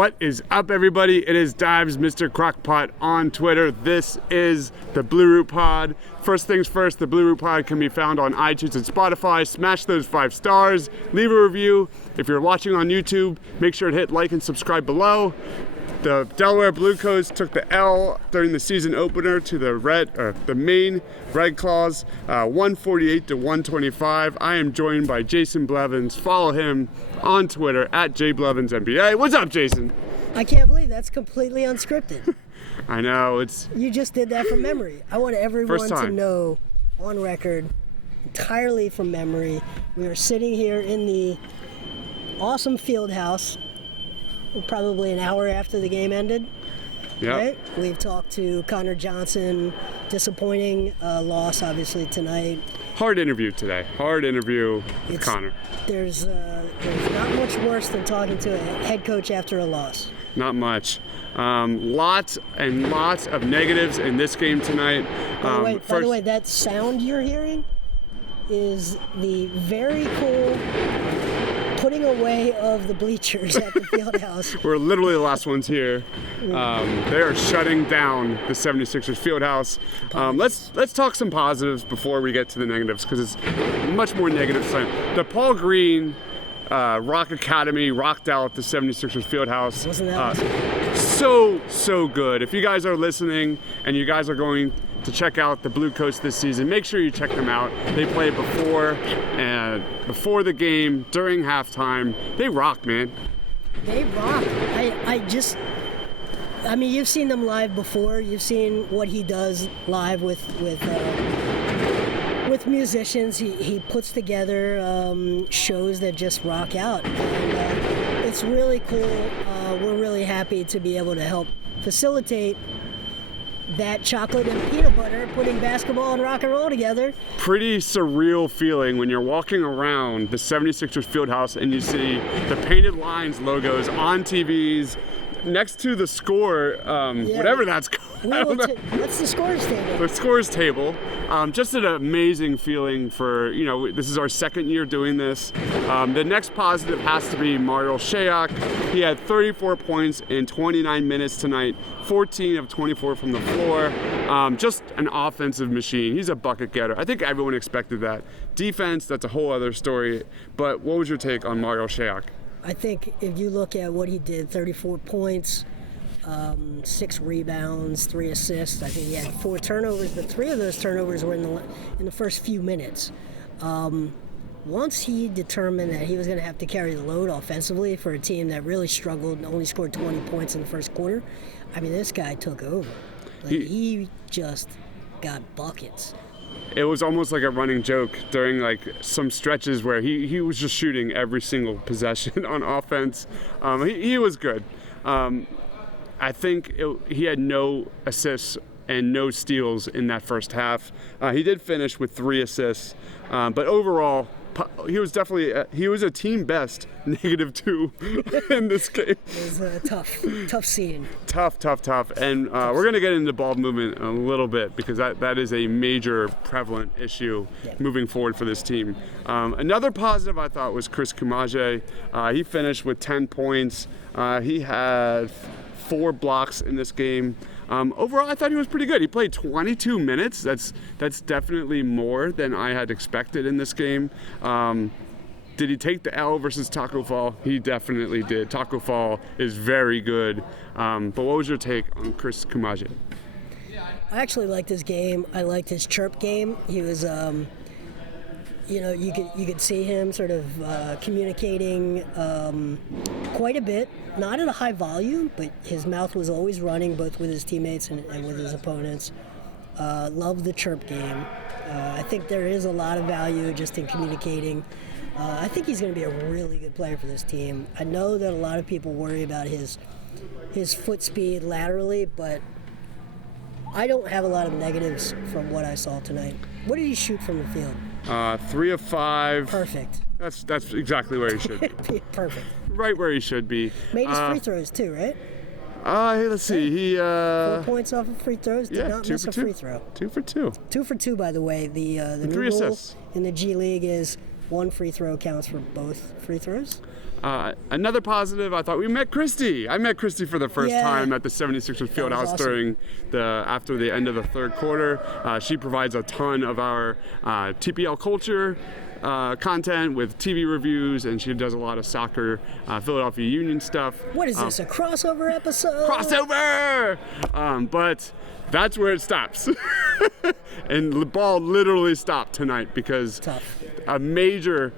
What is up, everybody? It is Dives, Mr. Crockpot on Twitter. This is the Blue Root Pod. First things first, the Blue Root Pod can be found on iTunes and Spotify. Smash those 5 stars, leave a review. If you're watching on YouTube, make sure to hit like and subscribe below. The Delaware Bluecoats took the L during the season opener to the Maine Red Claws, 148 to 125. I am joined by Jason Blevins. Follow him on Twitter at JBlevinsNBA. What's up, Jason? I can't believe that's completely unscripted. I know, You just did that from memory. I want everyone to know, on record, entirely from memory, we were sitting here in the awesome Fieldhouse, probably an hour after the game ended. Yep. Right? We've talked to Connor Johnson. Disappointing loss, obviously, tonight. Hard interview today. Hard interview with Connor. There's not much worse than talking to a head coach after a loss. Not much. Lots and lots of negatives in this game tonight. By the way, that sound you're hearing is the very cool putting away of the bleachers at the Fieldhouse. We're literally the last ones here. They are shutting down the 76ers Fieldhouse. Let's talk some positives before we get to the negatives, because it's much more negative side. The Paul Green Rock Academy rocked out the 76ers Fieldhouse. Wasn't that awesome? So good. If you guys are listening and you guys are going to check out the Bluecoats this season, make sure you check them out. They play before the game, during halftime. They rock, man. They rock. I mean, you've seen them live before. You've seen what he does live with musicians. He puts together shows that just rock out, and it's really cool. We're really happy to be able to help facilitate that chocolate and peanut butter, putting basketball and rock and roll together. Pretty surreal feeling when you're walking around the 76ers Fieldhouse and you see the Painted Lines logos on TVs next to the score, whatever that's called. What's the scores table? The scores table. Just an amazing feeling for, this is our second year doing this. The next positive has to be Marial Shayok. He had 34 points in 29 minutes tonight, 14 of 24 from the floor. Just an offensive machine. He's a bucket getter. I think everyone expected that. Defense, that's a whole other story. But what was your take on Marial Shayok? I think if you look at what he did, 34 points, 6 rebounds, 3 assists. I think he had 4 turnovers, but 3 of those turnovers were in the first few minutes. Once he determined that he was going to have to carry the load offensively for a team that really struggled and only scored 20 points in the first quarter, I mean, this guy took over. He just got buckets. It was almost like a running joke during some stretches where he was just shooting every single possession on offense. He was good. I think he had no assists and no steals in that first half. He did finish with 3 assists, but overall, he was a team best -2 in this game. It was a tough scene. Tough. And we're going to get into ball movement in a little bit, because that is a major prevalent issue moving forward for this team. Another positive I thought was Chris Kumaje. He finished with 10 points. He had 4 blocks in this game. Overall, I thought he was pretty good. He played 22 minutes. That's definitely more than I had expected in this game. Did he take the L versus Taco Fall? He definitely did. Taco Fall is very good. But what was your take on Chris Kumaje? I actually liked his game. I liked his chirp game. He was, you could see him sort of communicating quite a bit. Not at a high volume, but his mouth was always running, both with his teammates and with his opponents. Loved the chirp game. I think there is a lot of value just in communicating. I think he's going to be a really good player for this team. I know that a lot of people worry about his foot speed laterally, but I don't have a lot of negatives from what I saw tonight. What did he shoot from the field? 3 of 5. Perfect. That's exactly where he should be. Perfect. Right where he should be. Made his free throws too, right? Let's see. He 4 points off of free throws. Did not miss a free throw. 2 for 2. 2 for 2, by the way. The new 3 rule assists in the G League is 1 free throw counts for both free throws. Another positive, I thought we met Christy. I met Christy for the first time at the 76ers Fieldhouse awesome. after the end of the third quarter. She provides a ton of our TPL culture content with TV reviews, and she does a lot of soccer, Philadelphia Union stuff. What is this, a crossover episode? Crossover! But that's where it stops. And the ball literally stopped tonight because a major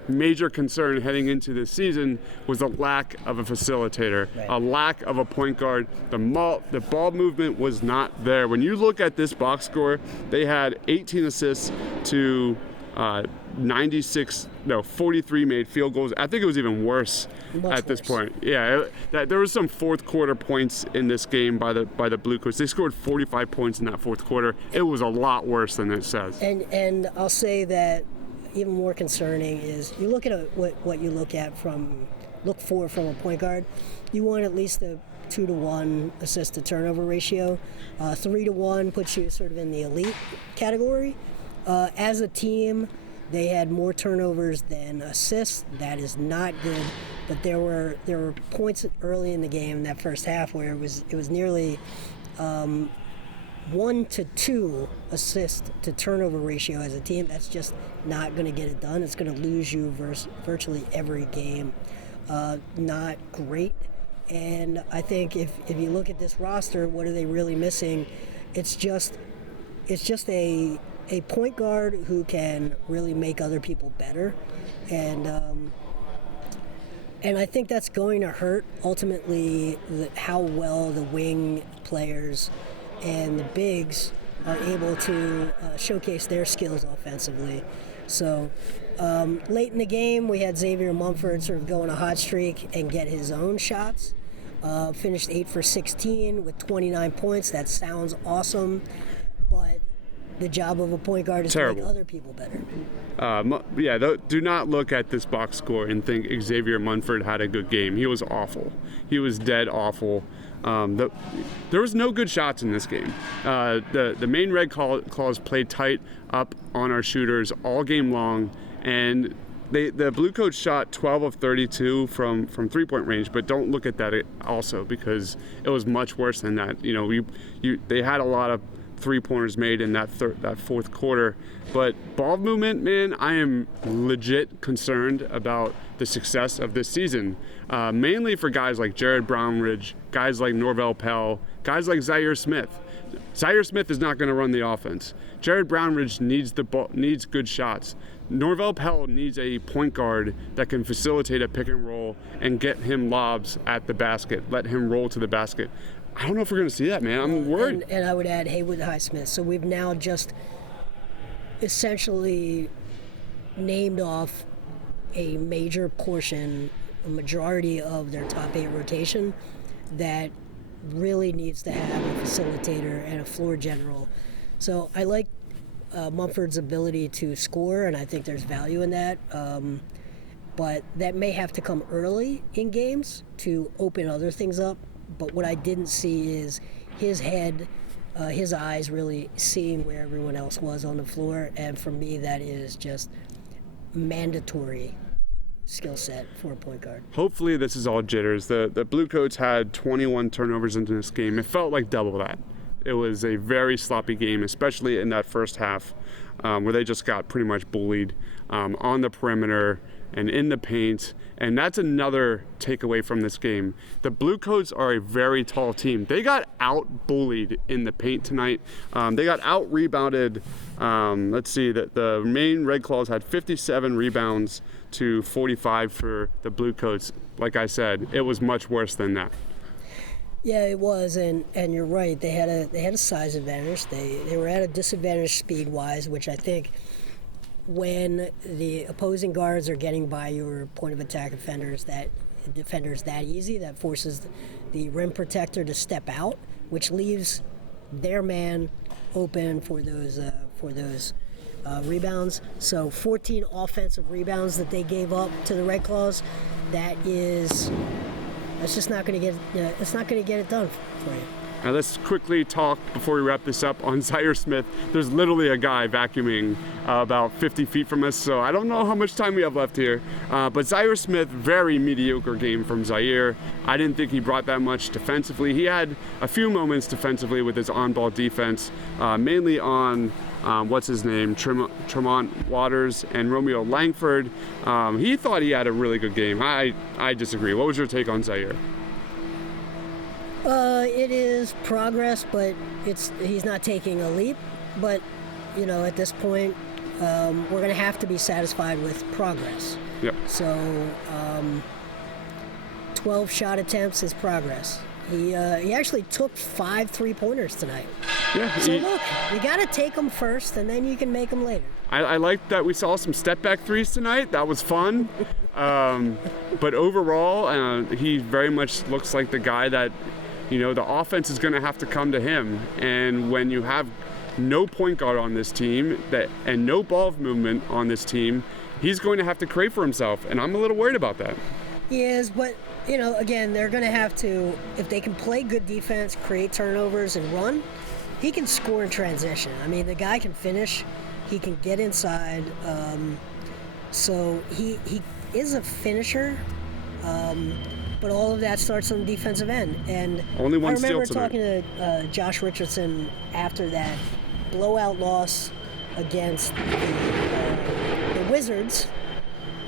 concern heading into this season was the lack of a facilitator, a lack of a point guard. The ball movement was not there. When you look at this box score, they had 18 assists to 43 made field goals. I think it was even worse at this point. Yeah, there was some fourth quarter points in this game by the Blue Coats. They scored 45 points in that fourth quarter. It was a lot worse than it says. And I'll say that even more concerning is you look at what you look for from a point guard. You want at least a 2-to-1 assist to turnover ratio. 3-to-1 puts you sort of in the elite category. As a team, they had more turnovers than assists. That is not good. But there were points early in the game in that first half where it was nearly 1-to-2 assist to turnover ratio as a team. That's just not going to get it done. It's going to lose you virtually every game. Not great. And I think if you look at this roster, what are they really missing? It's just a point guard who can really make other people better, and I think that's going to hurt ultimately how well the wing players and the bigs are able to showcase their skills offensively. So late in the game, we had Zhaire Mumford sort of go on a hot streak and get his own shots. Finished 8 for 16 with 29 points. That sounds awesome, but the job of a point guard is to make other people better. Do not look at this box score and think Zhaire Mumford had a good game. He was awful. He was dead awful. There was no good shots in this game. The Maine Red Claws played tight up on our shooters all game long, and the Blue Coats shot 12 of 32 from three-point range, but don't look at that also because it was much worse than that. They had a lot of three-pointers made in that fourth quarter. But ball movement, man, I am legit concerned about the success of this season, mainly for guys like Jared Brownridge, guys like Norvell Pell, guys like Zhaire Smith. Zhaire Smith is not going to run the offense. Jared Brownridge needs good shots. Norvell Pell needs a point guard that can facilitate a pick and roll and get him lobs at the basket, let him roll to the basket. I don't know if we're going to see that, man. I'm worried. And I would add Haywood Highsmith. So we've now just essentially named off a major portion, a majority of their top 8 rotation that really needs to have a facilitator and a floor general. So I like Mumford's ability to score, and I think there's value in that. But that may have to come early in games to open other things up. But what I didn't see is his head, his eyes really seeing where everyone else was on the floor. And for me, that is just mandatory skill set for a point guard. Hopefully this is all jitters. The Blue Coats had 21 turnovers into this game. It felt like double that. It was a very sloppy game, especially in that first half where they just got pretty much bullied on the perimeter and in the paint. And that's another takeaway from this game. The Blue Coats are a very tall team. They got out-bullied in the paint tonight. They got out-rebounded. Let's see, the Maine Red Claws had 57 rebounds to 45 for the Blue Coats. Like I said, it was much worse than that. Yeah, it was, and you're right. They had a size advantage. They were at a disadvantage speed-wise, which I think when the opposing guards are getting by your point of attack defenders that easy, that forces the rim protector to step out, which leaves their man open for those rebounds. So 14 offensive rebounds that they gave up to the Red Claws. That's just not going to get it's not going to get it done for you. Now let's quickly talk before we wrap this up on Zhaire Smith. There's literally a guy vacuuming about 50 feet from us, so I don't know how much time we have left here. But Zhaire Smith, very mediocre game from Zhaire. I didn't think he brought that much defensively. He had a few moments defensively with his on-ball defense, mainly on what's his name, Tremont Waters and Romeo Langford. He thought he had a really good game. I disagree. What was your take on Zhaire? It is progress, but he's not taking a leap. But, you know, at this point, we're going to have to be satisfied with progress. Yep. So, 12 shot attempts is progress. He actually took 5 3-pointers tonight. Yeah. So look, you got to take them first, and then you can make them later. I like that we saw some step-back threes tonight. That was fun. But overall, he very much looks like the guy that, you know, the offense is going to have to come to him. And when you have no point guard on this team and no ball movement on this team, he's going to have to create for himself. And I'm a little worried about that. He is, but, you know, again, they're going to have to, if they can play good defense, create turnovers, and run, he can score in transition. I mean, the guy can finish. He can get inside. So he is a finisher. But all of that starts on the defensive end. And only one I remember steal talking to Josh Richardson after that blowout loss against the Wizards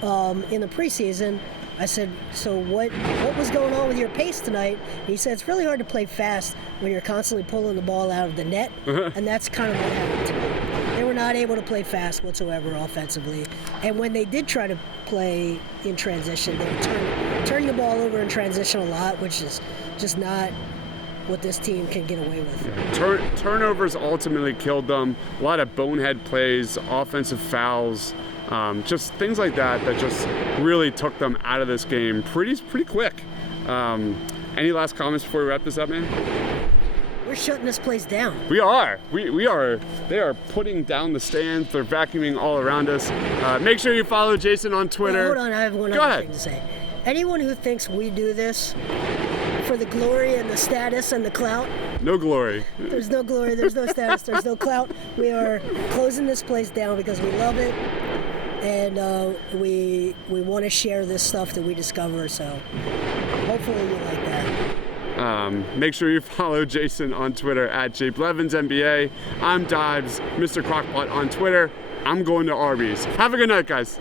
in the preseason. I said, so what was going on with your pace tonight? And he said, it's really hard to play fast when you're constantly pulling the ball out of the net. And that's kind of what happened tonight. They were not able to play fast whatsoever offensively. And when they did try to play in transition, they would turn the ball over in transition a lot, which is just not what this team can get away with. Yeah. Turnovers ultimately killed them. A lot of bonehead plays, offensive fouls, just things like that just really took them out of this game pretty quick. Any last comments before we wrap this up, man? We're shutting this place down. We are. We are. They are putting down the stands. They're vacuuming all around us. Make sure you follow Jason on Twitter. Well, hold on, I have one other thing to say. Anyone who thinks we do this for the glory and the status and the clout. No glory. There's no glory, there's no status, there's no clout. We are closing this place down because we love it. And we want to share this stuff that we discover, so hopefully you like that. Make sure you follow Jason on Twitter at @JBlevinsNBA. I'm Dibes, Mr. Crockpot on Twitter. I'm going to Arby's. Have a good night, guys.